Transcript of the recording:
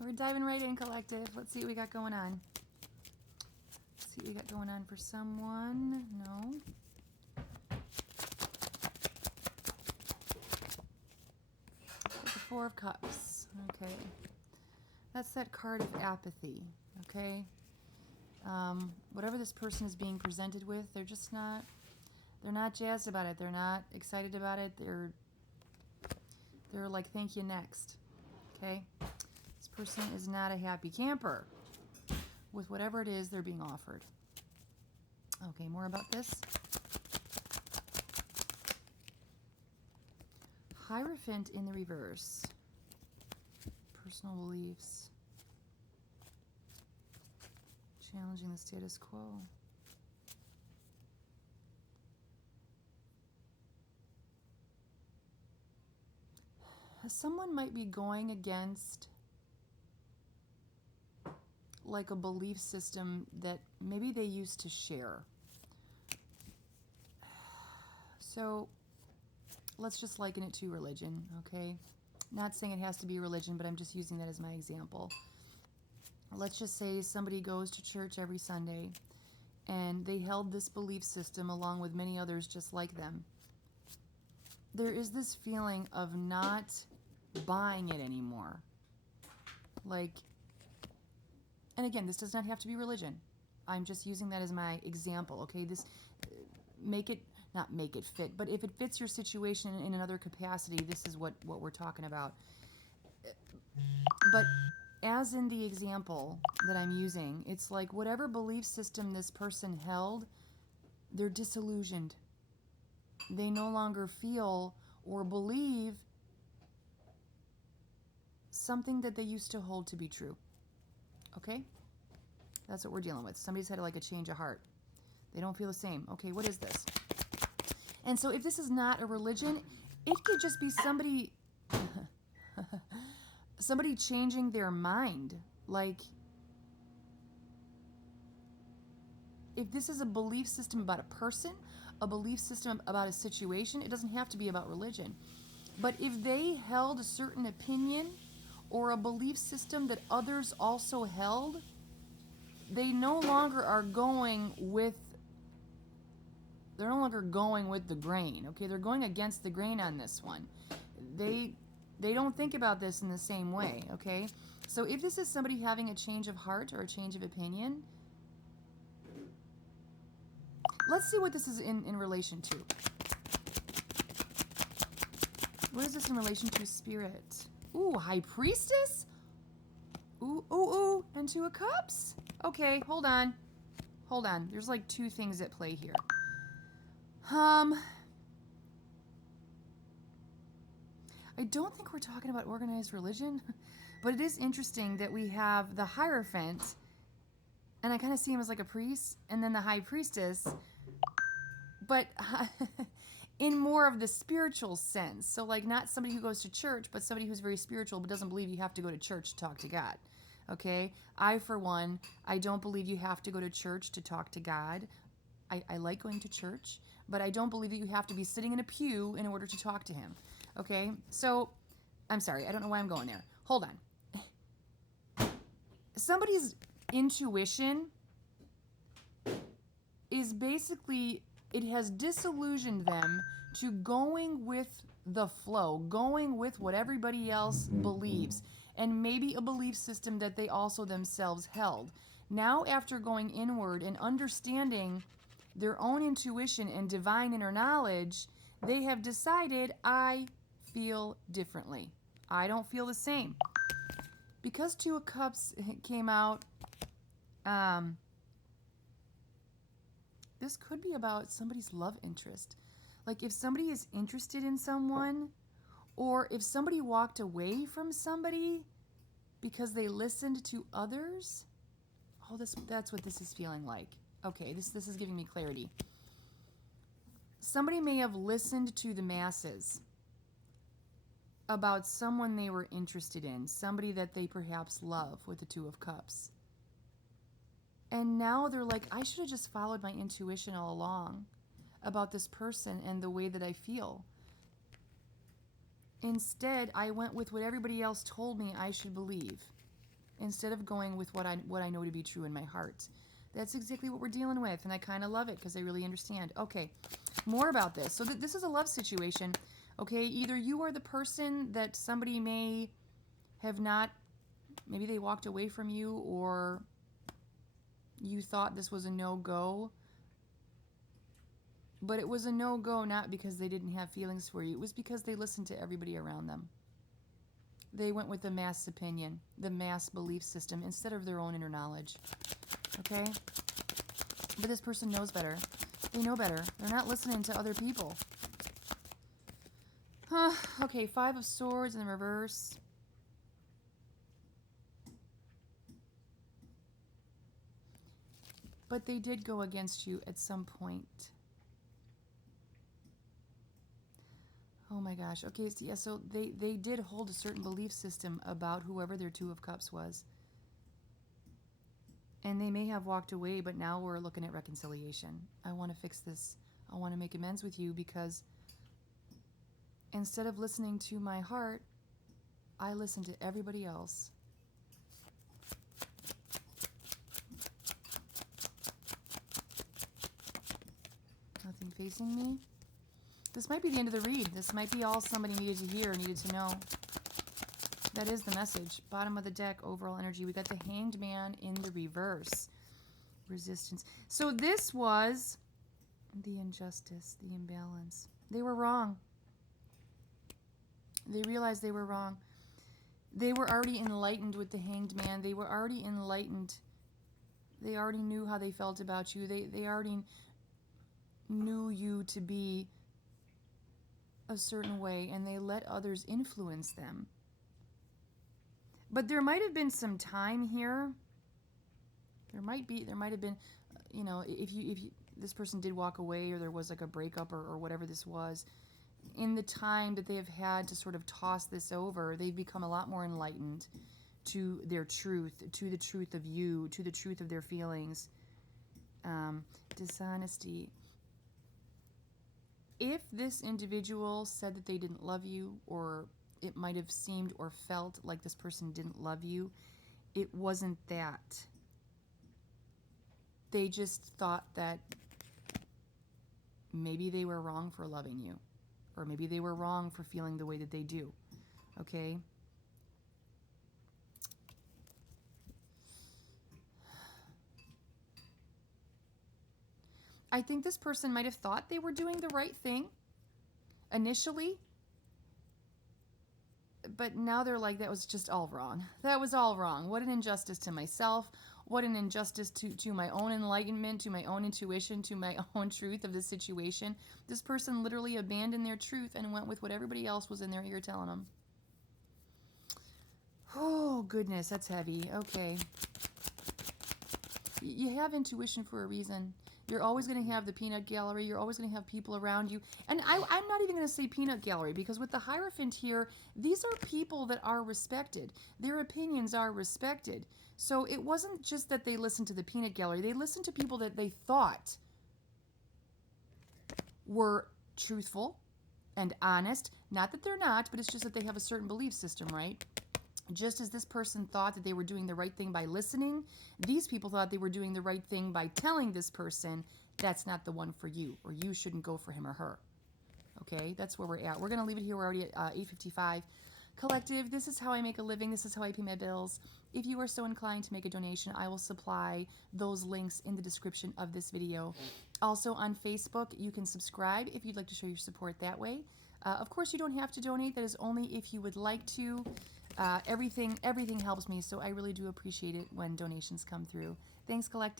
We're diving right in, collective. Let's see what we got going on. Let's see what we got going on for someone. No. The Four of Cups. Okay. That's that card of apathy. Okay. Whatever this person is being presented with, they're just not. They're not jazzed about it. They're not excited about it. They're like, thank you, next. Okay. This person is not a happy camper with whatever it is they're being offered. Okay, more about this. Hierophant in the reverse. Personal beliefs. Challenging the status quo. Someone might be going against like a belief system that maybe they used to share. So let's just liken it to religion, okay? Not saying it has to be religion, but I'm just using that as my example. Let's just say somebody goes to church every Sunday and they held this belief system along with many others just like them. There is this feeling of not buying it anymore. Like, and again, this does not have to be religion. I'm just using that as my example, okay? This, not make it fit, but if it fits your situation in another capacity, this is what we're talking about. But as in the example that I'm using, it's like whatever belief system this person held, they're disillusioned. They no longer feel or believe something that they used to hold to be true. Okay? That's what we're dealing with. Somebody's had like a change of heart. They don't feel the same. Okay, what is this? And so if this is not a religion, it could just be somebody somebody changing their mind. Like, if this is a belief system about a person, a belief system about a situation, it doesn't have to be about religion. But if they held a certain opinion or a belief system that others also held, they no longer are going with the grain. Okay, they're going against the grain on this one. They don't think about this in the same way, okay? So if this is somebody having a change of heart or a change of opinion, let's see what this is in relation to. What is this in relation to, Spirit? Ooh, High Priestess? Ooh, and Two of Cups? Okay, hold on. There's like two things at play here. I don't think we're talking about organized religion, but it is interesting that we have the Hierophant, and I kind of see him as like a priest, and then the High Priestess, but in more of the spiritual sense. So like not somebody who goes to church, but somebody who's very spiritual but doesn't believe you have to go to church to talk to God. Okay? I, for one, I don't believe you have to go to church to talk to God. I like going to church, but I don't believe that you have to be sitting in a pew in order to talk to him. Okay? So, I'm sorry, I don't know why I'm going there. Hold on. Somebody's intuition is basically, it has disillusioned them to going with the flow, going with what everybody else believes, and maybe a belief system that they also themselves held. Now, after going inward and understanding their own intuition and divine inner knowledge, they have decided, I feel differently. I don't feel the same. Because Two of Cups came out, this could be about somebody's love interest. Like if somebody is interested in someone, or if somebody walked away from somebody because they listened to others. Oh, that's what this is feeling like. Okay, this is giving me clarity. Somebody may have listened to the masses about someone they were interested in, somebody that they perhaps love, with the Two of Cups. And now they're like, I should have just followed my intuition all along about this person and the way that I feel. Instead, I went with what everybody else told me I should believe. instead of going with what I know to be true in my heart. That's exactly what we're dealing with, and I kind of love it because I really understand. Okay, more about this. So this is a love situation. Okay, either you are the person that somebody may have not, maybe they walked away from you, or you thought this was a no-go. But it was a no-go not because they didn't have feelings for you. It was because they listened to everybody around them. They went with the mass opinion, the mass belief system, instead of their own inner knowledge. Okay? But this person knows better. They know better. They're not listening to other people. Okay, 5 of Swords in the reverse. But they did go against you at some point. Oh my gosh. Okay, so yeah, so they did hold a certain belief system about whoever their 2 of Cups was. And they may have walked away, but now we're looking at reconciliation. I want to fix this. I want to make amends with you because instead of listening to my heart, I listened to everybody else. Nothing facing me. This might be the end of the read. This might be all somebody needed to hear, needed to know. That is the message. Bottom of the deck, overall energy. We got the Hanged Man in the reverse. Resistance. So this was the injustice, the imbalance. They were wrong. They realized they were wrong. They were already enlightened with the Hanged Man. They were already enlightened. They already knew how they felt about you. They already knew you to be a certain way, and they let others influence them. But there might have been some time here. There might have been, you know, if this person did walk away, or there was like a breakup, or whatever this was, in the time that they have had to sort of toss this over, they've become a lot more enlightened to their truth, to the truth of you, to the truth of their feelings. Dishonesty. If this individual said that they didn't love you, or it might have seemed or felt like this person didn't love you, it wasn't that. They just thought that maybe they were wrong for loving you, or maybe they were wrong for feeling the way that they do. Okay? I think this person might have thought they were doing the right thing initially, but now they're like, that was just all wrong. That was all wrong. What an injustice to myself. What an injustice to my own enlightenment, to my own intuition, to my own truth of the situation. This person literally abandoned their truth and went with what everybody else was in their ear telling them. Oh, goodness, that's heavy. Okay. You have intuition for a reason. You're always going to have the peanut gallery. You're always going to have people around you. And I'm not even going to say peanut gallery, because with the Hierophant here, these are people that are respected. Their opinions are respected. So it wasn't just that they listened to the peanut gallery. They listened to people that they thought were truthful and honest. Not that they're not, but it's just that they have a certain belief system, right? Just as this person thought that they were doing the right thing by listening, these people thought they were doing the right thing by telling this person, that's not the one for you, or you shouldn't go for him or her. Okay, that's where we're at. We're going to leave it here. We're already at 8:55. Collective, this is how I make a living. This is how I pay my bills. If you are so inclined to make a donation, I will supply those links in the description of this video. Also on Facebook, you can subscribe if you'd like to show your support that way. Of course, you don't have to donate. That is only if you would like to. Everything helps me, so I really do appreciate it when donations come through. Thanks, Collective.